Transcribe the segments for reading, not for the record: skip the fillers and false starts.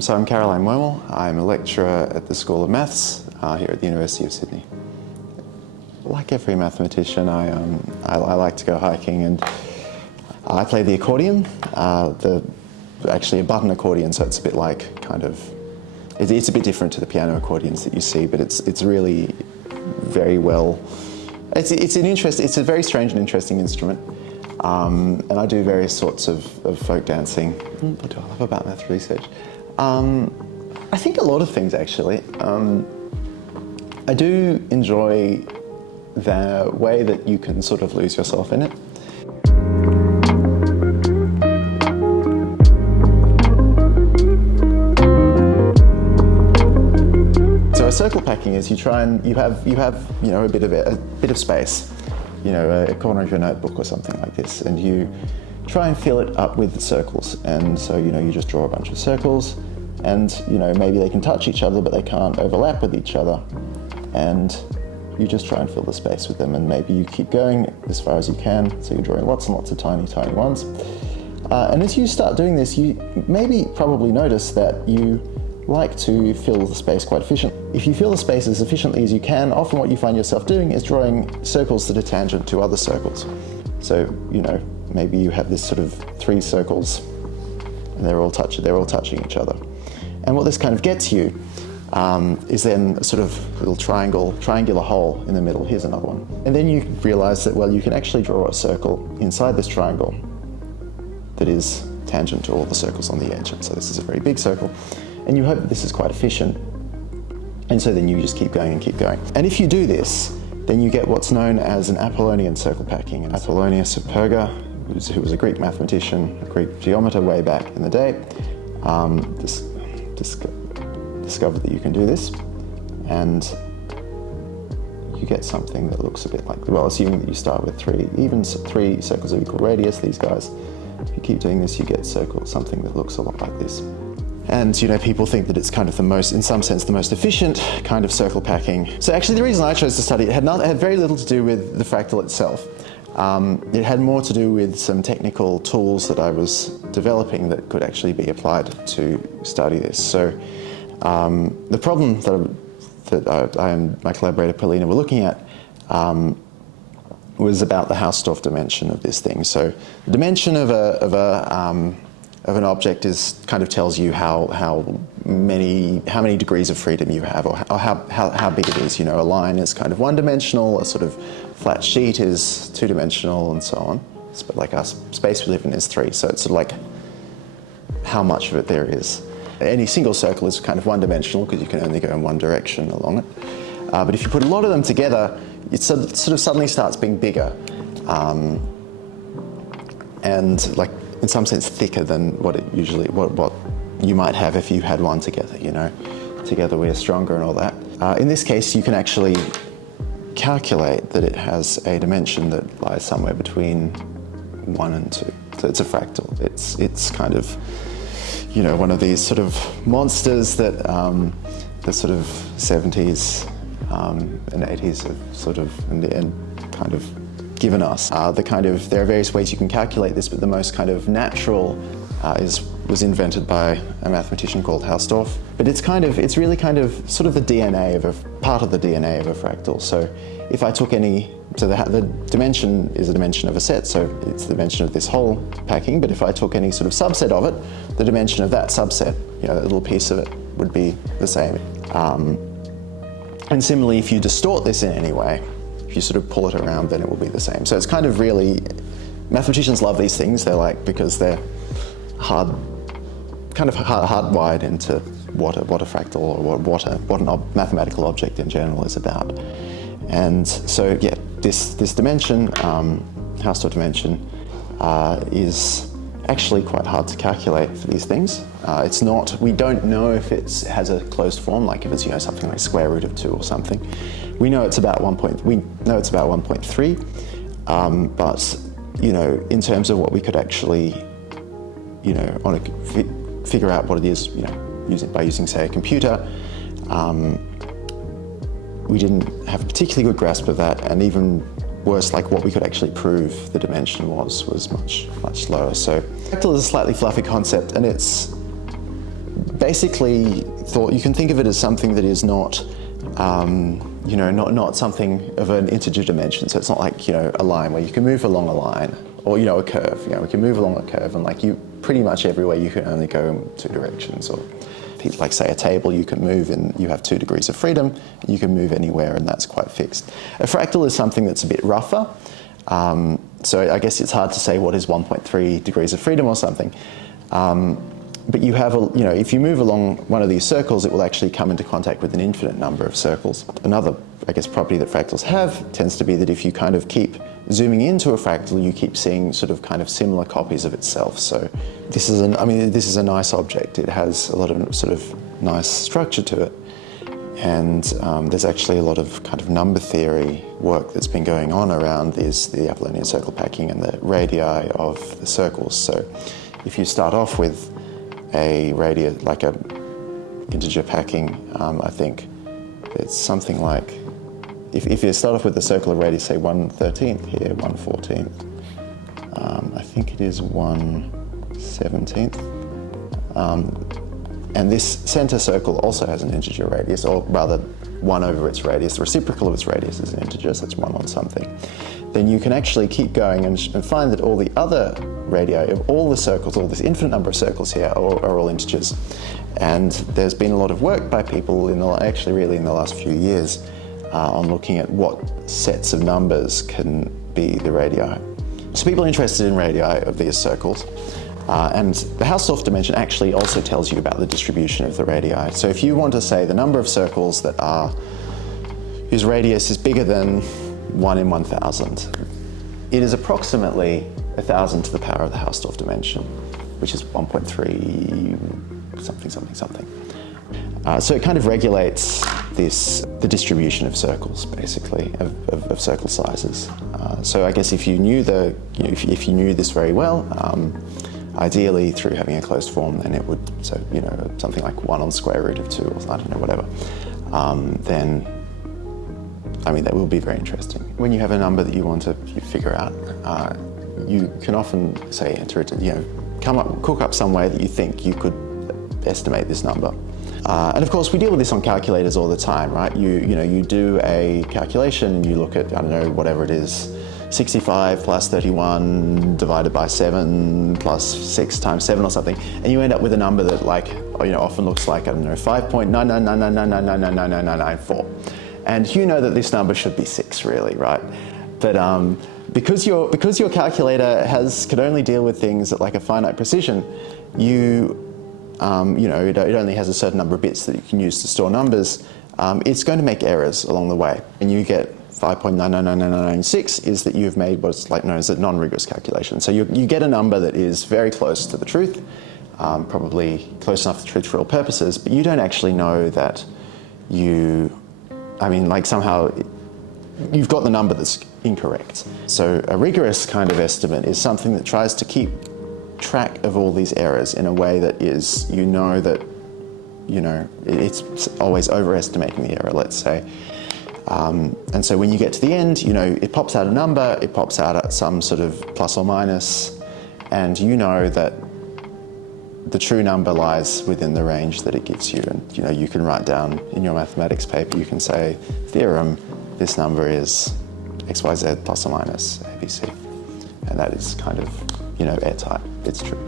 So I'm Caroline Wormell. I'm a lecturer at the School of Maths here at the University of Sydney. Like every mathematician, I like to go hiking, and I play the accordion, actually a button accordion, so it's a bit like it's a bit different to the piano accordions that you see, but it's really very well. It's a very strange and interesting instrument, and I do various sorts of folk dancing. What do I love about math research? I think a lot of things, actually. I do enjoy the way that you can sort of lose yourself in it. So a circle packing is you have a bit of space, a corner of your notebook or something like this, and you try and fill it up with circles. And so you just draw a bunch of circles, and maybe they can touch each other, but they can't overlap with each other, and you just try and fill the space with them, and maybe you keep going as far as you can, so you're drawing lots and lots of tiny ones. And as you start doing this, you probably notice that you like to fill the space quite efficiently. If you fill the space as efficiently as you can, often what you find yourself doing is drawing circles that are tangent to other circles. So, maybe you have this sort of 3 circles, and they're all touching each other. And what this kind of gets you is then a sort of little triangular hole in the middle. Here's another one. And then you realize that, well, you can actually draw a circle inside this triangle that is tangent to all the circles on the edge. And so this is a very big circle. And you hope that this is quite efficient. And so then you just keep going and keep going. And if you do this, then you get what's known as an Apollonian circle packing. And Apollonius of Perga, who was a Greek mathematician, a Greek geometer way back in the day, discovered that you can do this, and you get something that looks a bit like, well, assuming that you start with 3 circles of equal radius, these guys. If you keep doing this, you get something that looks a lot like this. And people think that it's kind of in some sense, the most efficient kind of circle packing. So actually the reason I chose to study it had very little to do with the fractal itself. It had more to do with some technical tools that I was developing that could actually be applied to study this. So the problem that I and my collaborator Polina were looking at was about the Hausdorff dimension of this thing. So the dimension of an object kind of tells you how many degrees of freedom you have, or how big it is. A line is kind of one-dimensional, a sort of flat sheet is 2-dimensional, and so on. But like our space we live in is 3, so it's sort of like how much of it there is. Any single circle is kind of one-dimensional because you can only go in one direction along it. But if you put a lot of them together, it sort of suddenly starts being bigger, and like in some sense thicker than what you might have if you had one together. Together we are stronger and all that. In this case, you can actually calculate that it has a dimension that lies somewhere between 1 and 2. So it's a fractal. It's kind of one of these sort of monsters that the sort of 70s and 80s have sort of and kind of given us. There are various ways you can calculate this, but the most kind of natural was invented by a mathematician called Hausdorff. But it's really kind of sort of the DNA part of the DNA of a fractal. So if I took the dimension is a dimension of a set, so it's the dimension of this whole packing, but if I took any sort of subset of it, the dimension of that subset, that little piece of it, would be the same. And similarly, if you distort this in any way, if you sort of pull it around, then it will be the same. So it's kind of really, mathematicians love these things. Because they're hardwired into what a fractal or what a mathematical object in general is about. And so yeah, this dimension, Hausdorff dimension, is actually quite hard to calculate for these things. We don't know if it has a closed form, like if it's something like square root of 2 or something. We know it's about 1.3, but in terms of what we could actually figure out what it is, using say a computer, we didn't have a particularly good grasp of that, and even worse, like what we could actually prove the dimension was much lower. So fractal is a slightly fluffy concept, and it's basically thought you can think of it as something that is not, not something of an integer dimension. So it's not like, a line where you can move along a line, or, a curve. We can move along a curve, and like pretty much everywhere you can only go in two directions. Or like say a table, you can move and you have 2 degrees of freedom. You can move anywhere, and that's quite fixed. A fractal is something that's a bit rougher. So I guess it's hard to say what is 1.3 degrees of freedom or something. But you have, if you move along one of these circles, it will actually come into contact with an infinite number of circles. Another, I guess, property that fractals have tends to be that if you kind of keep zooming into a fractal, you keep seeing sort of kind of similar copies of itself. So this is this is a nice object. It has a lot of sort of nice structure to it. And there's actually a lot of kind of number theory work that's been going on around the Apollonian circle packing and the radii of the circles. So if you start off with a radius, like a integer packing, I think it's something like, if you start off with a circular radius, say 1/13th here, 1/14th, I think it is 1/17th. And this center circle also has an integer radius, or rather 1 over its radius. The reciprocal of its radius is an integer, so it's 1 on something. Then you can actually keep going and find that all the other radii of all the circles, all this infinite number of circles here, are all integers. And there's been a lot of work by people, actually really in the last few years, on looking at what sets of numbers can be the radii. So people are interested in radii of these circles. And the Hausdorff dimension actually also tells you about the distribution of the radii. So if you want to say the number of circles whose radius is bigger than 1 in 1,000, it is approximately 1,000 to the power of the Hausdorff dimension, which is 1.3 something. So it kind of regulates the distribution of circles, basically, of circle sizes. So I guess if you knew if you knew this very well, ideally through having a closed form, then it would, something like 1 on square root of 2, or I don't know, whatever, then, that will be very interesting. When you have a number that you want to figure out, you can often say, enter it, cook up some way that you think you could estimate this number. And of course, we deal with this on calculators all the time, right? You do a calculation and you look at, I don't know, whatever it is, 65 plus 31 divided by 7 plus 6 times 7 or something, and you end up with a number that often looks like, I don't know, 5.99999999994. And you know that this number should be 6, really, right? But because your calculator can only deal with things at like a finite precision, it only has a certain number of bits that you can use to store numbers. It's going to make errors along the way, and you get 5.9999996 is that you've made what's known as a non-rigorous calculation. So you get a number that is very close to the truth, probably close enough to the truth for all purposes, but you don't actually know that somehow you've got the number that's incorrect. So a rigorous kind of estimate is something that tries to keep track of all these errors in a way that is, it's always overestimating the error, let's say. And so when you get to the end, it pops out a number, it pops out at some sort of plus or minus, and you know that the true number lies within the range that it gives you. And you can write down in your mathematics paper, you can say, theorem, this number is XYZ plus or minus ABC. And that is kind of, airtight, it's true.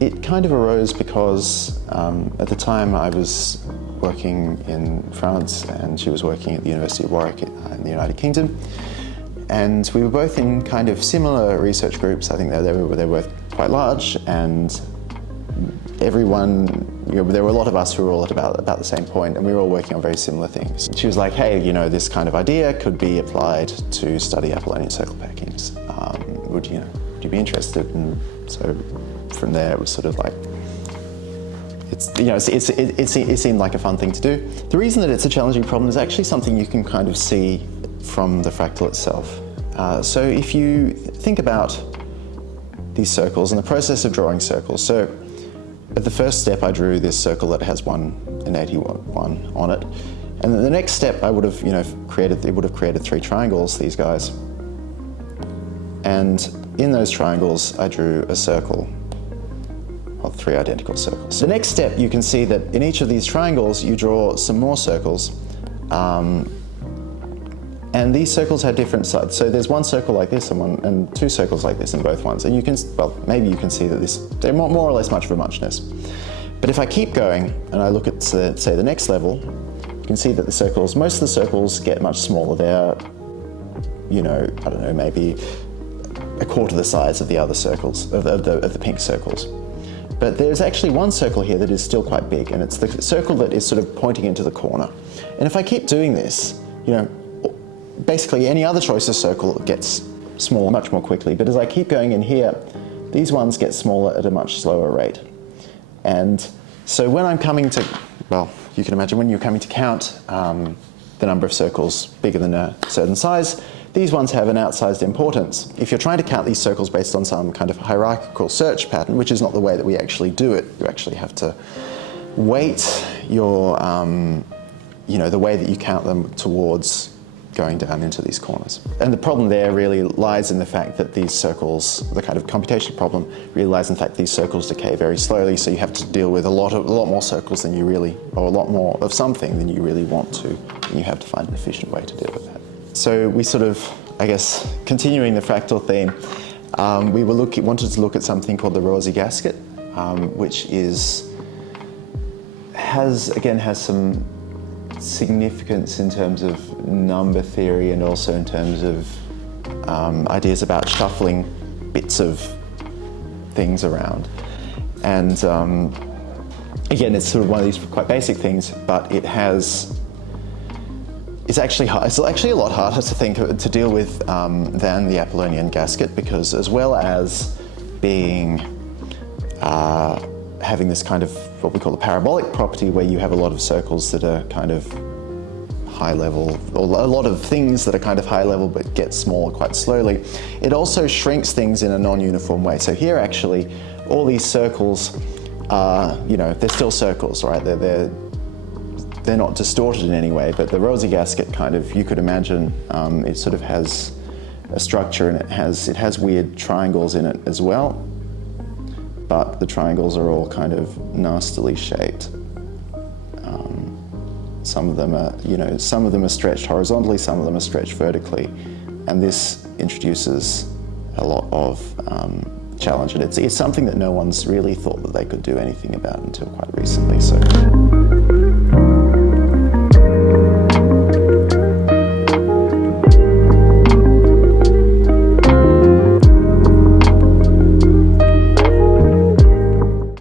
It kind of arose because at the time I was working in France and she was working at the University of Warwick in the United Kingdom. And we were both in kind of similar research groups. I think they were both quite large, and everyone, there were a lot of us who were all at about the same point, and we were all working on very similar things. She was like, hey, this kind of idea could be applied to study Apollonian circle packings. Would you be interested? And so from there it was sort of like, it seemed like a fun thing to do. The reason that it's a challenging problem is actually something you can kind of see from the fractal itself. So if you think about these circles and the process of drawing circles, so at the first step I drew this circle that has 1 and 81 on it, and then the next step I would have created 3 triangles, these guys, and in those triangles I drew a circle of 3 identical circles. The next step, you can see that in each of these triangles you draw some more circles, and these circles have different sides. So there's one circle like this and 2 circles like this in both ones, and you can, well, maybe you can see that they're more or less much of a muchness. But if I keep going and I look at, say, the next level, you can see that the circles, most of the circles get much smaller. They're, you know, I don't know, maybe a quarter the size of the other circles, of the pink circles. But there's actually one circle here that is still quite big, and it's the circle that is sort of pointing into the corner. And if I keep doing this, you know, basically any other choice of circle gets smaller much more quickly. But as I keep going in here, these ones get smaller at a much slower rate. And so when I'm coming to, well, you can imagine when you're coming to count the number of circles bigger than a certain size, these ones have an outsized importance. If you're trying to count these circles based on some kind of hierarchical search pattern, which is not the way that we actually do it, you actually have to weight your, you know, the way that you count them towards going down into these corners. And the problem there really lies in the fact that these circles, the kind of computational problem, really lies in the fact that these circles decay very slowly, so you have to deal with a lot more circles than you really, or a lot more of something than you really want to, and you have to find an efficient way to deal with that. So we sort of, I guess, continuing the fractal theme, we wanted to look at something called the arose gasket, which has some significance in terms of number theory and also in terms of ideas about shuffling bits of things around. And again, it's sort of one of these quite basic things, but it's actually a lot harder to deal with than the Apollonian gasket, because as well as being having this kind of what we call a parabolic property, where you have a lot of circles that are kind of high level, or a lot of things that are kind of high level but get smaller quite slowly, it also shrinks things in a non-uniform way. So here actually, all these circles are, you know, they're still circles, right? They're not distorted in any way, but the arose gasket kind of, you could imagine, it sort of has a structure, and it has weird triangles in it as well. But the triangles are all kind of nastily shaped. Some of them are stretched horizontally, some of them are stretched vertically, and this introduces a lot of challenge. And it's something that no one's really thought that they could do anything about until quite recently. So.